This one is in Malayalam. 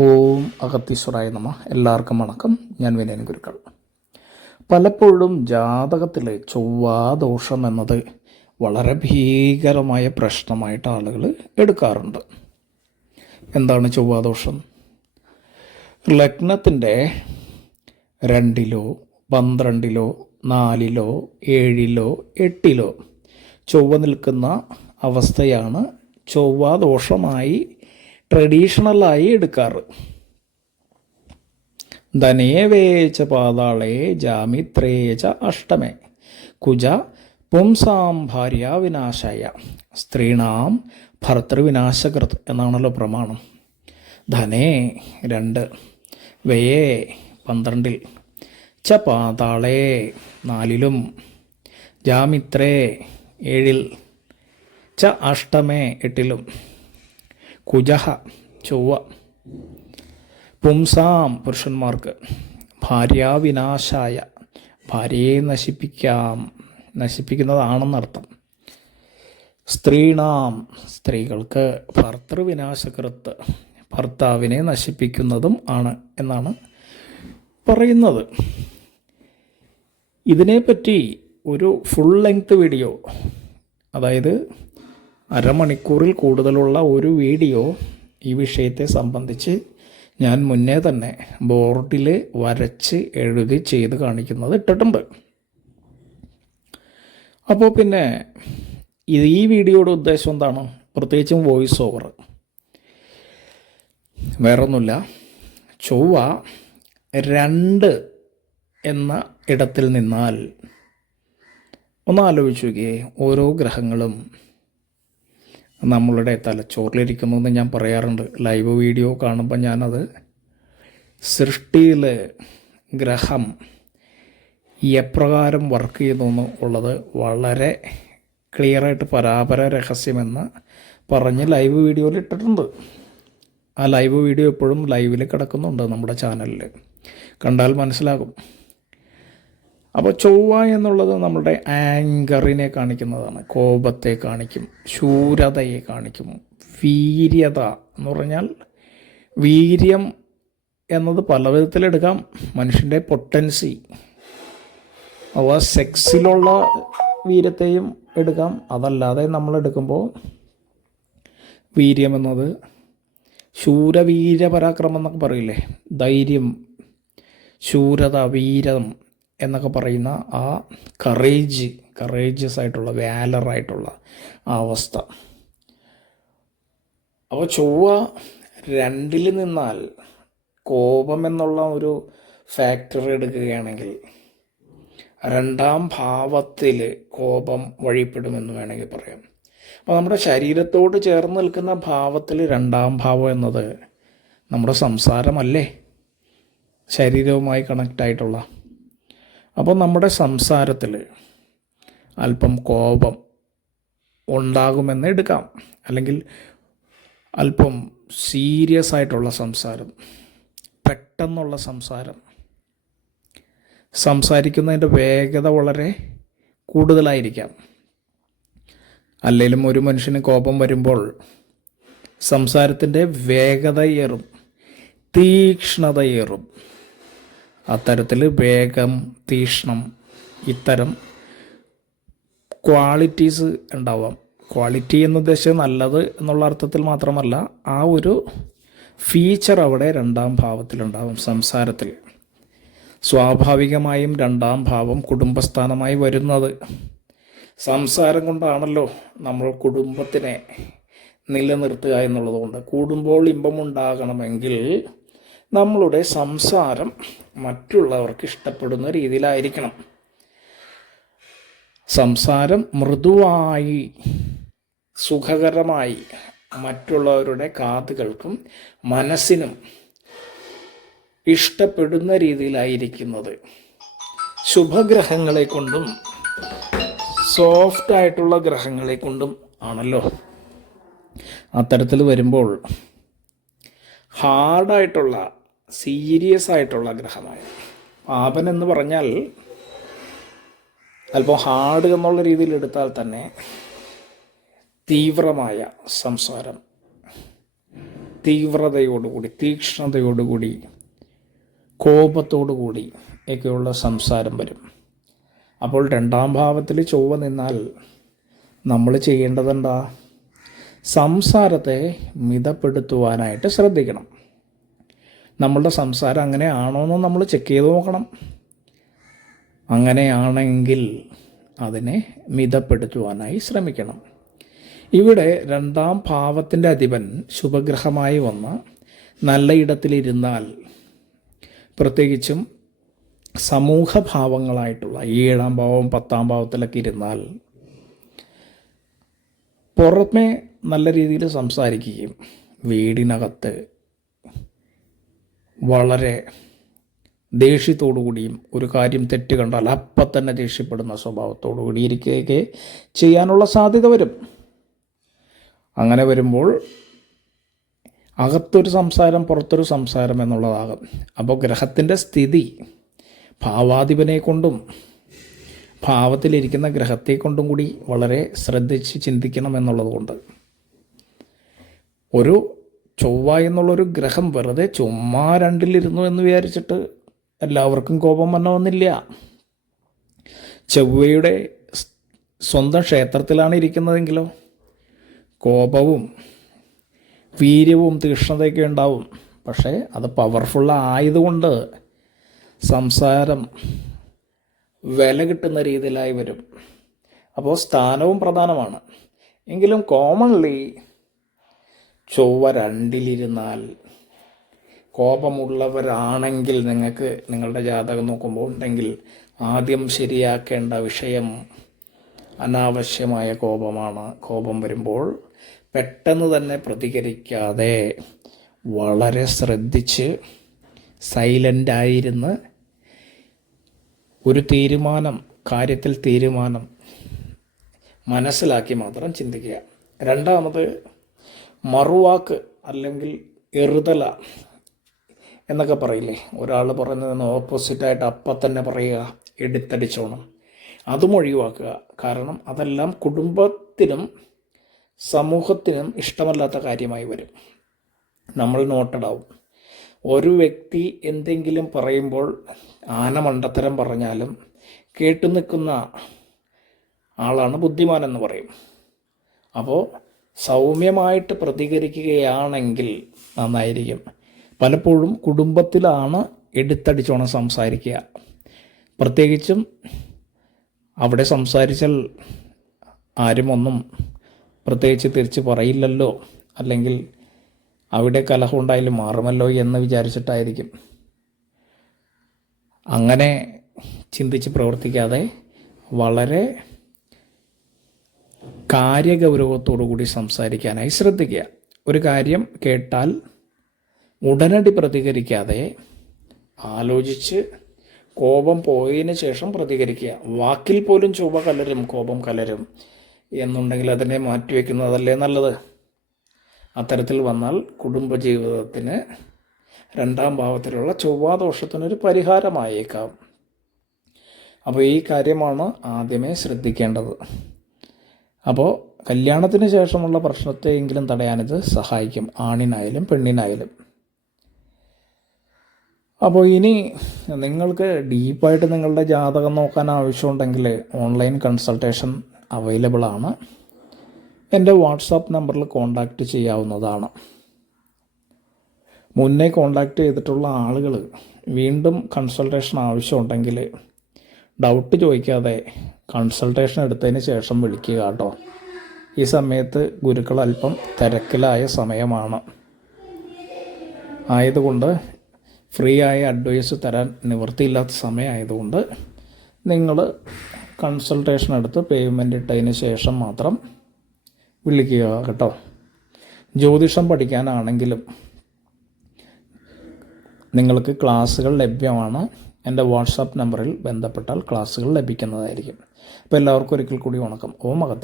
ഓം അഗത്തീശ്വറായ നമ. എല്ലാവർക്കും വണക്കം. ഞാൻ വിനയൻ ഗുരുക്കൾ. പലപ്പോഴും ജാതകത്തിൽ ചൊവ്വാദോഷം എന്നത് വളരെ ഭീകരമായ പ്രശ്നമായിട്ട് ആളുകൾ എടുക്കാറുണ്ട്. എന്താണ് ചൊവ്വാദോഷം ലഗ്നത്തിന്റെ രണ്ടിലോ പന്ത്രണ്ടിലോ നാലിലോ ഏഴിലോ എട്ടിലോ ചൊവ്വ നിൽക്കുന്ന അവസ്ഥയാണ് ചൊവ്വ ദോഷമായി ട്രഡീഷണലായി എടുക്കാറ്. ധനേ വേച്ച പാതാളേ ജാമിത്രേച അഷ്ടമേ. കുജ പുംസാം ഭാര്യ വിനാശായ. സ്ത്രീണാം ഭർത്തൃവിനാശകൃത് എന്നാണല്ലോ പ്രമാണം. ധനേ രണ്ട്. വ്യയേ പന്ത്രണ്ടിൽ. ച പാതാളേ നാലിലും. ജാമിത്രേ ഏഴിൽ ച അഷ്ടമേ എട്ടിലും കുജഹ ചൊവ്വ. പുംസാം പുരുഷന്മാർക്ക് ഭാര്യാവിനാശായ ഭാര്യയെ നശിപ്പിക്കാം നശിപ്പിക്കുന്നതാണെന്നർത്ഥം. സ്ത്രീണാം സ്ത്രീകൾക്ക് ഭർത്തൃവിനാശകൃത്ത് ഭർത്താവിനെ നശിപ്പിക്കുന്നതും ആണ് എന്നാണ് പറയുന്നത്. ഇതിനെപ്പറ്റി ഒരു ഫുൾ ലെങ്ത് വീഡിയോ അതായത് അരമണിക്കൂറിൽ കൂടുതലുള്ള ഒരു വീഡിയോ ഈ വിഷയത്തെ സംബന്ധിച്ച് ഞാൻ മുന്നേ തന്നെ ബോർഡിൽ വരച്ച് എഴുതി ചെയ്ത് കാണിക്കുന്നത് ഇട്ടിട്ടുണ്ട്. അപ്പോൾ പിന്നെ ഇത് ഈ വീഡിയോയുടെ ഉദ്ദേശം എന്താണ്? പ്രത്യേകിച്ചും വോയിസ് ഓവർ വേറൊന്നുമില്ല. ചൊവ്വ രണ്ട് എന്ന ഇടത്തിൽ നിന്നാൽ ഒന്ന് ആലോചിച്ച് നോക്കിയേ ഓരോ ഗ്രഹങ്ങളും നമ്മളുടെ തലച്ചോറിലിരിക്കുന്നതെന്ന് ഞാൻ പറയാറുണ്ട്. ലൈവ് വീഡിയോ കാണുമ്പോൾ ഞാനത് സൃഷ്ടിയിൽ ഗ്രഹം എപ്രകാരം വർക്ക് ചെയ്യുന്നു ഉള്ളത് വളരെ ക്ലിയറായിട്ട് പരാപര രഹസ്യമെന്ന് പറഞ്ഞ് ലൈവ് വീഡിയോയിൽ ഇട്ടിട്ടുണ്ട്. ആ ലൈവ് വീഡിയോ എപ്പോഴും ലൈവിൽ കിടക്കുന്നുണ്ട് നമ്മുടെ ചാനലിൽ കണ്ടാൽ മനസ്സിലാകും. അപ്പോൾ ചൊവ്വ എന്നുള്ളത് നമ്മുടെ ആങ്കറിനെ കാണിക്കുന്നതാണ്. കോപത്തെ കാണിക്കും ശൂരതയെ കാണിക്കും. വീര്യത എന്ന് പറഞ്ഞാൽ വീര്യം എന്നത് പല വിധത്തിലെടുക്കാം മനുഷ്യന്റെ പൊട്ടൻസി അവ സെക്സിലുള്ള വീര്യത്തെയും എടുക്കാം. അതല്ലാതെ നമ്മൾ എടുക്കുമ്പോൾ വീര്യം എന്നത് ശൂരവീര പരാക്രമം എന്നൊക്കെ പറയില്ലേ? ധൈര്യം ശൂരത വീരം. എന്നൊക്കെ പറയുന്ന ആ കറേജ് കറേജിയസ് ആയിട്ടുള്ള വാലറായിട്ടുള്ള ആ അവസ്ഥ. അപ്പോൾ ചൊവ്വ രണ്ടിൽ നിന്നാൽ കോപം എന്നുള്ള ഒരു ഫാക്ടർ എടുക്കുകയാണെങ്കിൽ രണ്ടാം ഭാവത്തിൽ കോപം വഴിപ്പെടുമെന്ന് വേണമെങ്കിൽ പറയാം. അപ്പോൾ നമ്മുടെ ശരീരത്തോട് ചേർന്ന് നിൽക്കുന്ന ഭാവത്തിൽ രണ്ടാം ഭാവം എന്നത് നമ്മുടെ സംസാരമല്ലേ? ശരീരവുമായി കണക്റ്റ് ആയിട്ടുള്ള അപ്പോൾ നമ്മുടെ സംസാരത്തിൽ അല്പം കോപം ഉണ്ടാകുമെന്ന് എടുക്കാം. അല്ലെങ്കിൽ അല്പം സീരിയസ് ആയിട്ടുള്ള സംസാരം പെട്ടെന്നുള്ള സംസാരം സംസാരിക്കുന്നതിന്റെ വേഗത വളരെ കൂടുതലായിരിക്കാം. അല്ലെങ്കിലും ഒരു മനുഷ്യന് കോപം വരുമ്പോൾ സംസാരത്തിന്റെ വേഗതയേറും തീക്ഷ്ണതയേറും അത്തരത്തിൽ വേഗം തീക്ഷണം ഇത്തരം ക്വാളിറ്റീസ് ഉണ്ടാവാം. ക്വാളിറ്റി എന്ന് ഉദ്ദേശിച്ചത് നല്ലത് എന്നുള്ള അർത്ഥത്തിൽ മാത്രമല്ല ആ ഒരു ഫീച്ചർ അവിടെ രണ്ടാം ഭാവത്തിലുണ്ടാവും സംസാരത്തിൽ. സ്വാഭാവികമായും രണ്ടാം ഭാവം കുടുംബസ്ഥാനമായി വരുന്നത്. സംസാരം കൊണ്ടാണല്ലോ നമ്മൾ കുടുംബത്തിനെ നിലനിർത്തുക എന്നുള്ളതുകൊണ്ട്. കൂടുമ്പോൾ ഇമ്പമുണ്ടാകണമെങ്കിൽ നമ്മളുടെ സംസാരം മറ്റുള്ളവർക്ക് ഇഷ്ടപ്പെടുന്ന രീതിയിലായിരിക്കണം. സംസാരം മൃദുവായി സുഖകരമായി മറ്റുള്ളവരുടെ കാതുകൾക്കും മനസ്സിനും ഇഷ്ടപ്പെടുന്ന രീതിയിലായിരിക്കുന്നത്. ശുഭഗ്രഹങ്ങളെ കൊണ്ടും സോഫ്റ്റ് ആയിട്ടുള്ള ഗ്രഹങ്ങളെ കൊണ്ടും ആണല്ലോ. അത്തരത്തിൽ വരുമ്പോൾ ഹാർഡായിട്ടുള്ള സീരിയസ് ആയിട്ടുള്ള ഗ്രഹമായ പാപൻ എന്ന് പറഞ്ഞാൽ അല്പം ഹാർഡ് എന്നുള്ള രീതിയിൽ എടുത്താൽ തന്നെ തീവ്രമായ സംസാരം തീവ്രതയോടുകൂടി തീക്ഷ്ണതയോടുകൂടി കോപത്തോടുകൂടി ഒക്കെയുള്ള സംസാരം വരും. അപ്പോൾ രണ്ടാം ഭാവത്തിൽ ചൊവ്വ നിന്നാൽ നമ്മൾ ചെയ്യേണ്ടതെന്താ? സംസാരത്തെ മിതപ്പെടുത്തുവാനായിട്ട് ശ്രദ്ധിക്കണം. നമ്മളുടെ സംസാരം അങ്ങനെ ആണോ എന്ന് നമ്മൾ ചെക്ക് ചെയ്ത് നോക്കണം. അങ്ങനെയാണെങ്കിൽ അതിനെ മിതപ്പെടുത്തുവാനായി ശ്രമിക്കണം. ഇവിടെ രണ്ടാം ഭാവത്തിന്റെ അധിപൻ ശുഭഗ്രഹമായി വന്ന് നല്ല ഇടത്തിലിരുന്നാൽ പ്രത്യേകിച്ചും സമൂഹഭാവങ്ങളായിട്ടുള്ള ഏഴാം ഭാവം പത്താം ഭാവത്തിലൊക്കെ ഇരുന്നാൽ പുറമെ നല്ല രീതിയിൽ സംസാരിക്കുകയും വീടിനകത്ത് വളരെ ദേഷ്യത്തോടു കൂടിയും ഒരു കാര്യം തെറ്റ് കണ്ടാൽ അപ്പം തന്നെ ദേഷ്യപ്പെടുന്ന സ്വഭാവത്തോടു കൂടി ഇരിക്കുകയൊക്കെ ചെയ്യാനുള്ള സാധ്യത വരും. അങ്ങനെ വരുമ്പോൾ അകത്തൊരു സംസാരം പുറത്തൊരു സംസാരം എന്നുള്ളതാകും. അപ്പോൾ ഗ്രഹത്തിന്റെ സ്ഥിതി ഭാവാധിപനെ കൊണ്ടും ഭാവത്തിലിരിക്കുന്ന ഗ്രഹത്തെ കൊണ്ടും കൂടി വളരെ ശ്രദ്ധിച്ച് ചിന്തിക്കണം എന്നുള്ളതുകൊണ്ട് ഒരു ചൊവ്വ എന്നുള്ളൊരു ഗ്രഹം വെറുതെ ചുമ്മാ രണ്ടിലിരുന്നു എന്ന് വിചാരിച്ചിട്ട് എല്ലാവർക്കും കോപം വന്നവന്നില്ല ചൊവ്വയുടെ സ്വന്തം ക്ഷേത്രത്തിലാണ് ഇരിക്കുന്നതെങ്കിലോ? കോപവും വീര്യവും തീക്ഷ്ണതയൊക്കെ ഉണ്ടാവും. പക്ഷേ അത് പവർഫുൾ ആയതുകൊണ്ട് സംസാരം വില കിട്ടുന്ന രീതിയിലായി വരും. അപ്പോൾ സ്ഥാനവും പ്രധാനമാണ്. എങ്കിലും കോമൺലി ചൊവ്വ രണ്ടിലിരുന്നാൽ കോപമുള്ളവരാണെങ്കിൽ നിങ്ങൾക്ക് നിങ്ങളുടെ ജാതകം നോക്കുമ്പോൾ ഉണ്ടെങ്കിൽ ആദ്യം ശരിയാക്കേണ്ട വിഷയം അനാവശ്യമായ കോപമാണ്. കോപം വരുമ്പോൾ പെട്ടെന്ന് തന്നെ പ്രതികരിക്കാതെ വളരെ ശ്രദ്ധിച്ച് സൈലന്റായിരുന്ന് ഒരു തീരുമാനം കാര്യത്തിൽ തീരുമാനം മനസ്സിലാക്കി മാത്രം ചിന്തിക്കുക. രണ്ടാമത് മറുവാക്ക് അല്ലെങ്കിൽ എറുതല എന്നൊക്കെ പറയില്ലേ? ഒരാൾ പറയുന്നതിന് ഓപ്പോസിറ്റായിട്ട് അപ്പം തന്നെ പറയുക എടുത്തടിച്ചോണം. അതും ഒഴിവാക്കുക. കാരണം അതെല്ലാം കുടുംബത്തിനും സമൂഹത്തിനും ഇഷ്ടമല്ലാത്ത കാര്യമായി വരും. നമ്മൾ നോട്ടഡാവും ഒരു വ്യക്തി എന്തെങ്കിലും പറയുമ്പോൾ ആന മണ്ടത്തരം പറഞ്ഞാലും കേട്ടു നിൽക്കുന്ന ആളാണ് ബുദ്ധിമാനെന്ന് പറയും. അപ്പോൾ സൗമ്യമായിട്ട് പ്രതികരിക്കുകയാണെങ്കിൽ നന്നായിരിക്കും. പലപ്പോഴും കുടുംബത്തിലാണ് എടുത്തടിച്ചോണം സംസാരിക്കുക. പ്രത്യേകിച്ചും അവിടെ സംസാരിച്ചാൽ ആരും ഒന്നും പ്രത്യേകിച്ച് തിരിച്ച് പറയില്ലല്ലോ. അല്ലെങ്കിൽ അവിടെ കലഹം ഉണ്ടായാലും മാറുമല്ലോ എന്ന് വിചാരിച്ചിട്ടായിരിക്കും. അങ്ങനെ ചിന്തിച്ച് പ്രവർത്തിക്കാതെ വളരെ കാര്യഗൗരവത്തോടു കൂടി സംസാരിക്കാനായി ശ്രദ്ധിക്കുക. ഒരു കാര്യം കേട്ടാൽ ഉടനടി പ്രതികരിക്കാതെ ആലോചിച്ച് കോപം പോയതിന് ശേഷം പ്രതികരിക്കുക. വാക്കിൽ പോലും ചുവ കലരും കോപം കലരും എന്നുണ്ടെങ്കിൽ അതിനെ മാറ്റിവെക്കുന്നതല്ലേ നല്ലത്? അത്തരത്തിൽ വന്നാൽ കുടുംബജീവിതത്തിന് രണ്ടാം ഭാവത്തിലുള്ള ചൊവ്വാദോഷത്തിനൊരു പരിഹാരമായേക്കാം. അപ്പോൾ ഈ കാര്യമാണ് ആദ്യമേ ശ്രദ്ധിക്കേണ്ടത്. അപ്പോൾ കല്യാണത്തിന് ശേഷമുള്ള പ്രശ്നത്തെയെങ്കിലും തടയാനിത് സഹായിക്കും. ആണിനായാലും പെണ്ണിനായാലും. അപ്പോൾ ഇനി നിങ്ങൾക്ക് ഡീപ്പായിട്ട് നിങ്ങളുടെ ജാതകം നോക്കാൻ ആവശ്യമുണ്ടെങ്കിൽ ഓൺലൈൻ കൺസൾട്ടേഷൻ അവൈലബിൾ ആണ്. എന്റെ വാട്സാപ്പ് നമ്പറിൽ കോൺടാക്റ്റ് ചെയ്യാവുന്നതാണ്. മുന്നേ കോൺടാക്റ്റ് ചെയ്തിട്ടുള്ള ആളുകൾ വീണ്ടും കൺസൾട്ടേഷൻ ആവശ്യമുണ്ടെങ്കിൽ ഡൗട്ട് ചോദിക്കാതെ കൺസൾട്ടേഷൻ എടുത്തതിന് ശേഷം വിളിക്കുക കേട്ടോ. ഈ സമയത്ത് ഗുരുക്കൾ അല്പം തിരക്കിലായ സമയമാണ്. ആയതുകൊണ്ട് ഫ്രീ ആയ അഡ്വൈസ് തരാൻ നിവൃത്തിയില്ലാത്ത സമയമായതുകൊണ്ട് നിങ്ങൾ കൺസൾട്ടേഷൻ എടുത്ത് പേയ്മെന്റ് ഇട്ടതിന് ശേഷം മാത്രം വിളിക്കുക കേട്ടോ. ജ്യോതിഷം പഠിക്കാനാണെങ്കിലും നിങ്ങൾക്ക് ക്ലാസ്സുകൾ ലഭ്യമാണ്. എന്റെ വാട്സാപ്പ് നമ്പറിൽ ബന്ധപ്പെട്ടാൽ ക്ലാസ്സുകൾ ലഭിക്കുന്നതായിരിക്കും. അപ്പോൾ എല്ലാവർക്കും ഒരിക്കൽ കൂടി വണക്കം ഓം അകത്ത്